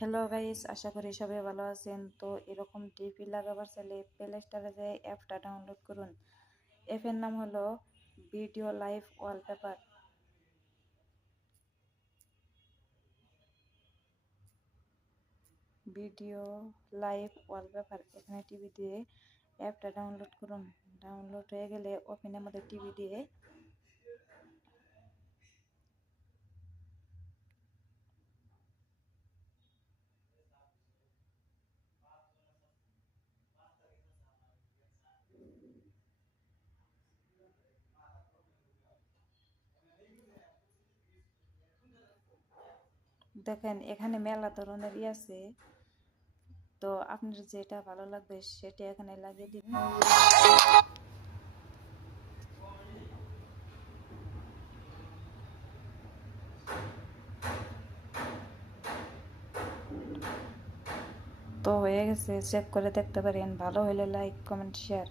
Hello guys, আশা করি সবাই ভালো আছেন। তো এরকম ডিপি লাগাবার চাইলে প্লে স্টোরে যে অ্যাপটা ডাউনলোড করুন। অ্যাপের নাম হলো video live wallpaper. Video live wallpaper এখানে টিভি দিয়ে অ্যাপটা ডাউনলোড করুন। ডাউনলোড হয়ে গেলে ওপেনের মধ্যে টিভি দিয়ে দেখেন এখানে মেলা ধরনের আছে। তো আপনার যেটা ভালো লাগবে সেটা এখানে লাগিয়ে দিন। তো হয়ে গেছে, চেক করে দেখতে পারেন। ভালো হলে লাইক, কমেন্ট, শেয়ার।